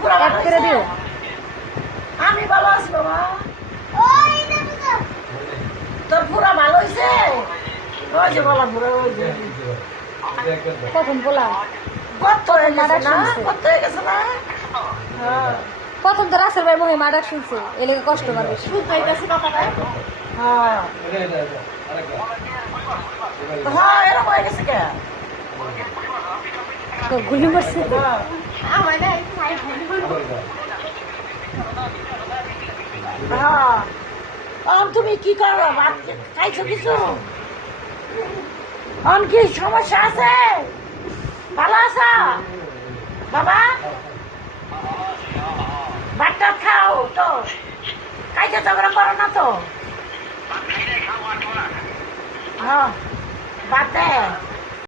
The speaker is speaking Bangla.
পুরা এক করে দিও। আমি ভালো আছি বাবা। তোর পুরা ভালো হয়েছে? ওই যে বলা পুরা ওই যে কখন বললাম কত হয়ে গেছে না? শুনছে। কত হয়ে গেছে না? হ্যাঁ প্রথম তো রাসেল ভাই মনে মাডাক শুনছে এলাকা কষ্ট পাবে। হ্যাঁ হ্যাঁ এরকম হয়ে গেছে কে? তো গুলি মারছে। হ্যাঁ তুমি কি করো? ভাত খাইছো কিছু? কি সমস্যা আছে? ভালো আছো বাবা? ভাতটা খাও তো, খাইতে ঝগড়া করো না তো। হ্যাঁ বাদ দে।